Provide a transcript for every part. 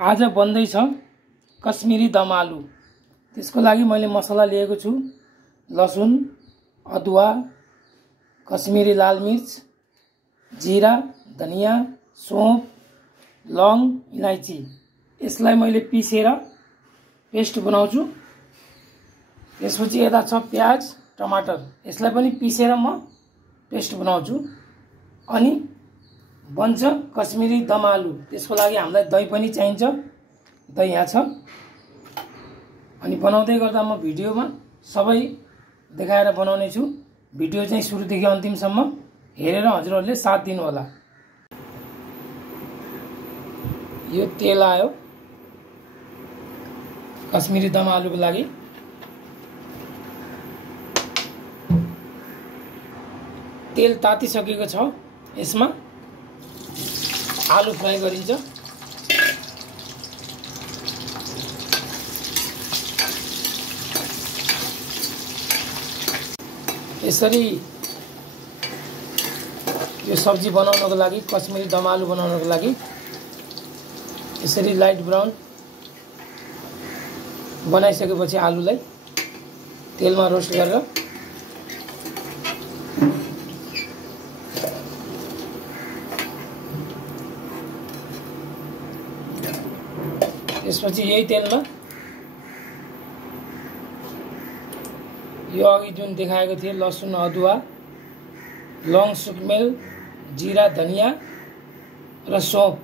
आज बन्दैछ कश्मीरी दम आलु। त्यसको लागि मैले मसला लिएको छु लसुन, अदुवा, कश्मीरी लाल मिर्च, जीरा, धनिया, सौंफ, लौंग, इलायची। यसलाई मैले पिसेर पेस्ट बनाउँछु। त्यसपछि यता छ प्याज, टमाटर। यसलाई पनि पिसेर म पेस्ट बनाउँछु। अनि बन्छ कश्मीरी दम आलु। त्यसको लागि हामीलाई दही पनि चाहिन्छ। दही यहाँ छ। अनि बनाउँदै गर्दा म भिडियोमा सबै देखाएर बनाउने छु। भिडियो चाहिँ सुरुदेखि अन्तिमसम्म हेरेर हजुरहरूले साथ दिनु होला। यो तेल आयो कश्मीरी दम आलुको लागि। तेल तातिसकेको छ। यसमा आलु फ्राई गरिन्छ। यसरी यो सब्जी बनाउनको लागि, कश्मीरी दम आलु बनाउनको लागि यसरी लाइट ब्राउन बनाइसकेपछि आलुलाई तेलमा रोस्ट गरेर त्यसपछि यही तेलमा यो अघि जुन देखाएको थिए लसुन, अदुवा, लौंग, सुकमेल, जीरा, धनिया र सौंफ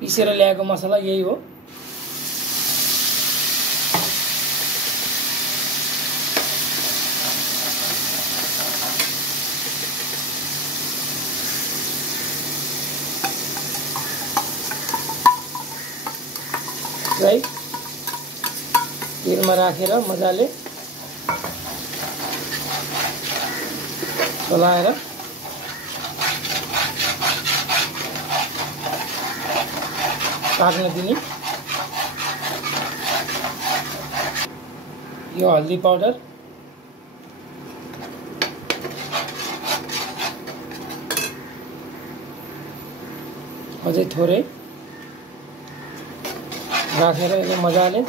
पिसेर ल्याएको मसला यही हो। तेलमा राखेर मजाले चलाएर पाक्न दिने। यो हल्दी पाउडर, अझै थोरै राखेर यसले मजाले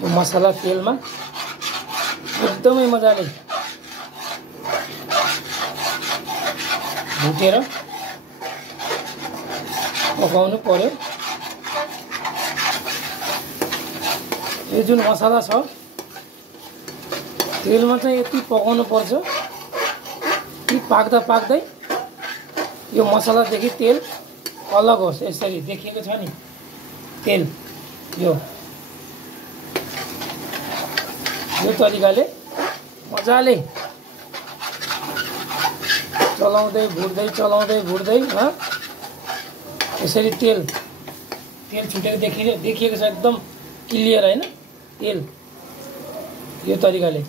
यो मसला तेलमा एकदमै मजाले भुटेर पकाउनु पर्यो। यो जुन मसला छ तेलमा चाहिँ यति पकाउनु पर्छ कि पाक्दा पाक्दै यो मसलादेखि तेल अलग होस्। यसरी देखिएको छ नि तेल। यो तरिकाले मजाले चलाउँदै भुट्दै यसरी तेल छुटेको देखिएको छ एकदम क्लियर हैन तेल। यो तरिकाले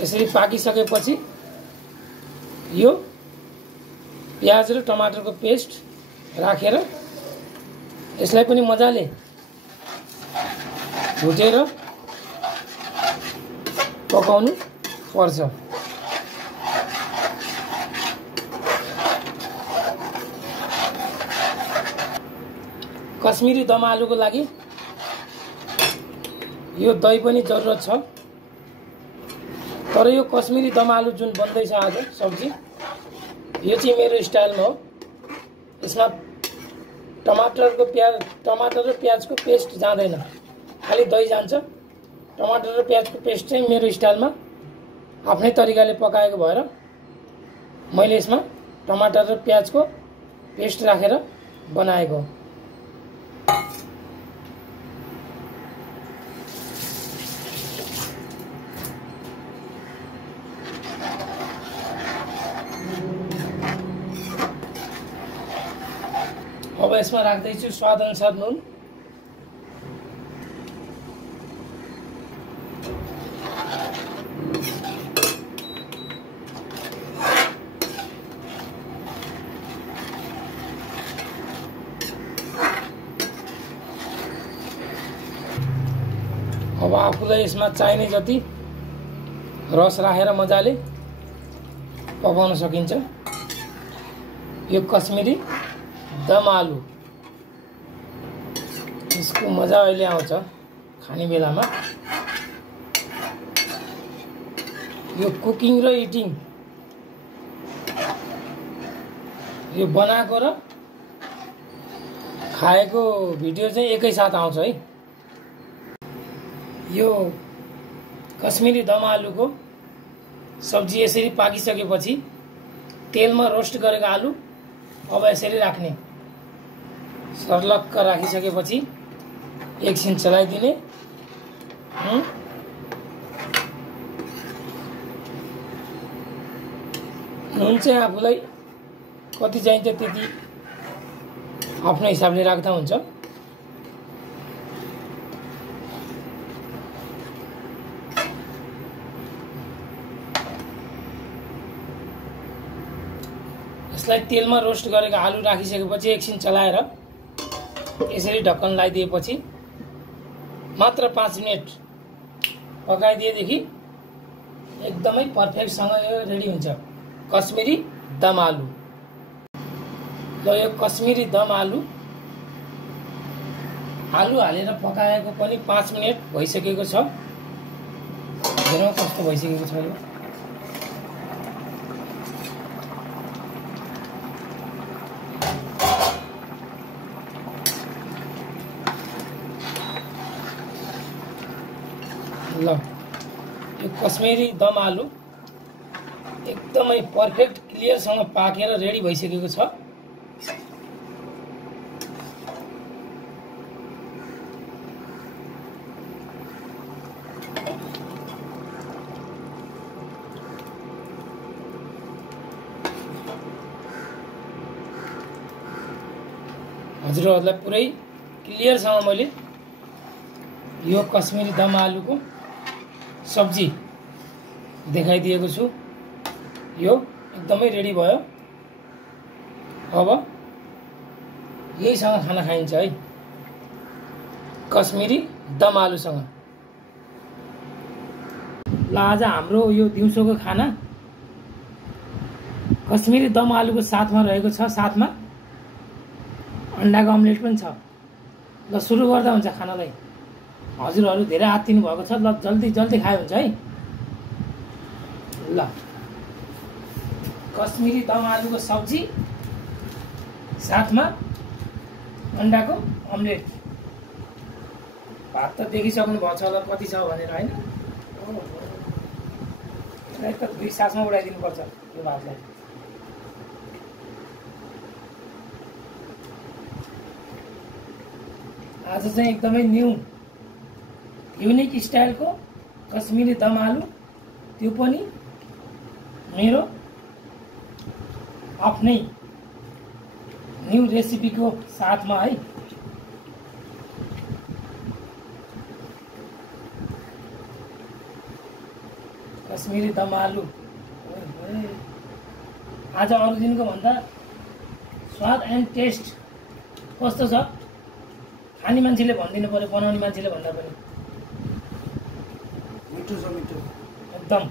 यसरी पाकिसकेपछि यो प्याज र टमाटरको पेस्ट राखेर यसलाई पनि मजाले भुटेर पकाउनु पर्छ। कश्मीरी दम आलुको लागि यो दही पनि जरुरत छ। तर यो कश्मीरी दम आलु जुन बन्दैछ आज सब्जी, यो चाहिँ मेरो स्टाइलमा हो। यसमा टमाटर र प्याजको पेस्ट जाँदैन, खालि दही जान्छ। टमाटर र प्याजको पेस्ट चाहिँ मेरो स्टाइलमा आफ्नै तरिकाले पकाएको भएर मैले यसमा टमाटर र प्याजको पेस्ट राखेर बनाएको हो। अब यसमा राख्दैछु स्वाद अनुसार नुन, अब आफूलाई यसमा चाहिने जति रस राखेर मजाले पकाउन सकिन्छ। यो कश्मीरी दम आलु यसको मजा अहिले आउँछ खाने बेलामा। यो कुकिङ र इटिङ, यो बनाएको र खाएको भिडियो चाहिँ एकैसाथ आउँछ है। यो कश्मीरी दम आलुको सब्जी यसरी पाकिसकेपछि तेलमा रोस्ट गरेको आलु अब यसरी राख्ने, सर्लक्क राखिसकेपछि एकछिन चलाइदिने। नुन चाहिँ आफूलाई कति चाहिन्छ त्यति आफ्नो हिसाबले राख्दा हुन्छ। यसलाई तेलमा रोस्ट गरेको आलु राखिसकेपछि एकछिन चलाएर यसरी ढक्कन लगाइदिएपछि मात्र 5 मिनट पकाइदिएदेखि एकदमै पर्फेक्टसँग यो रेडी हुन्छ कश्मीरी दम आलु। ल यो कश्मीरी दम आलु हालेर पकाएको पनि 5 मिनट भइसकेको छ। हेरौँ कस्तो भइसकेको छ यो। ल यो कश्मीरी दम आलु एकदमै पर्फेक्ट क्लियरसँग पाकेर रेडी भइसकेको छ। हजुरहरूलाई पुरै क्लियरसँग मैले यो कश्मीरी दम आलुको सब्जी देखाइदिएको छु। यो एकदमै रेडी भयो। अब यहीसँग खाना खाइन्छ है, कश्मीरी दम आलुसँग। ल आज हाम्रो यो दिउँसोको खाना कश्मीरी दम आलुको साथमा रहेको छ, साथमा अन्डाको अमलेट पनि छ। ल सुरु गर्दा हुन्छ खानालाई। हजुरहरू धेरै आत्तिनु भएको छ, ल जल्दी जल्दी खायो हुन्छ है। ल कश्मीरी दम आलुको सब्जी साथमा अन्डाको अमलेट। भात त देखिसक्नु भएको छ होला कति छ भनेर होइन। यसलाई त 2 सासमा उडाइदिनु पर्छ यो भातलाई। आज चाहिँ एकदमै युनिक स्टाइलको कश्मीरी दम आलु, त्यो पनि मेरो आफ्नै न्यू रेसिपीको साथमा है। कश्मीरी दम आलु आज अरू दिनको भन्दा स्वाद एन्ड टेस्ट कस्तो छ खाने मान्छेले भनिदिनु पर्यो, बनाउने मान्छेले भन्दा पनि। मिठो छ, मिठो एकदम।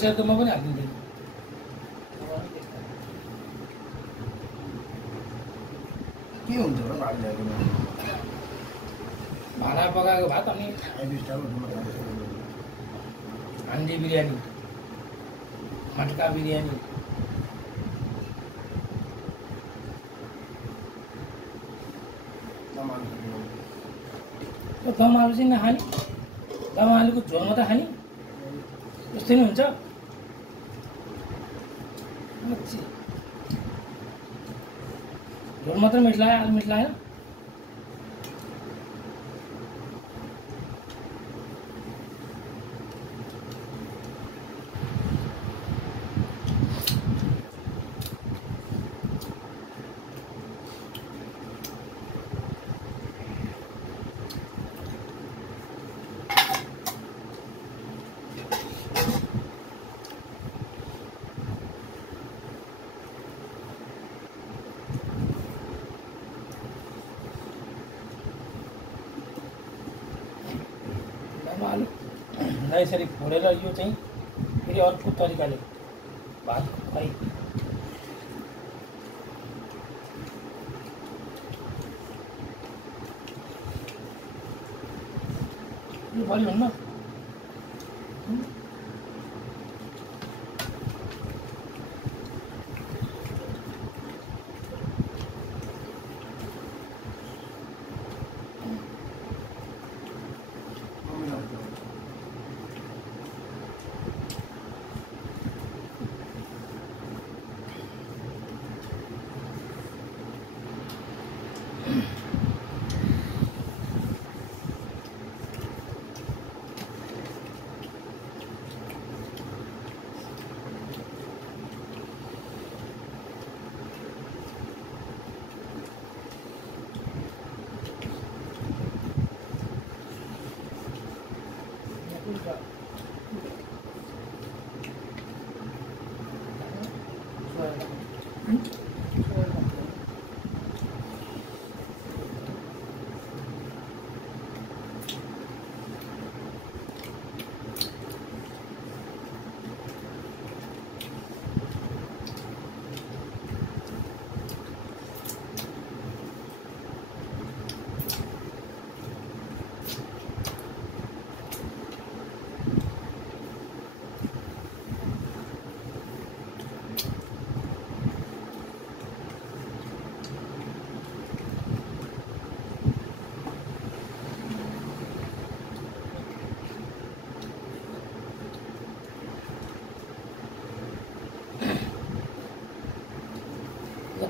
सेर्दोमा पनि हालिदिन्थेँ। के हुन्छ र भात ल्याएको भाँडा पकाएको भात अनि हान्डी बिरयानी, मटका बिरयानी, दम आलु चाहिँ नखाने, दम आलुको झोल मात्रै खाने त्यस्तै नै हुन्छ। झोल मात्रै मिठ लाग्यो, आलु मिठ लागेन। आलु यसरी फोडेर यो चाहिँ फेरि अर्को तरिकाले भात खुवाइ। यो बढी हुन्न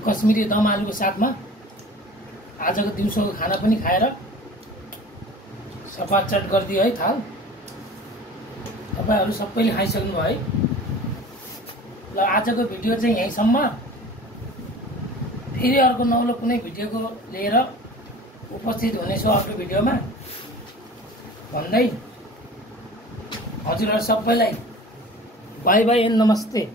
कश्मीरी दम आलुको साथमा आजको दिउँसोको खाना पनि खाएर सफा चट गरिदियो है थाल। तपाईहरु सबैले खाइसक्नु भयो है। ल आजको भिडियो चाहिँ यहीसम्म। फेरि अर्को नौलो कुनै भिडियोको लिएर उपस्थित हुनेछु अर्को भिडियोमा भन्दै हजुरहरु सबैलाई बाइ बाइ एन्ड नमस्ते।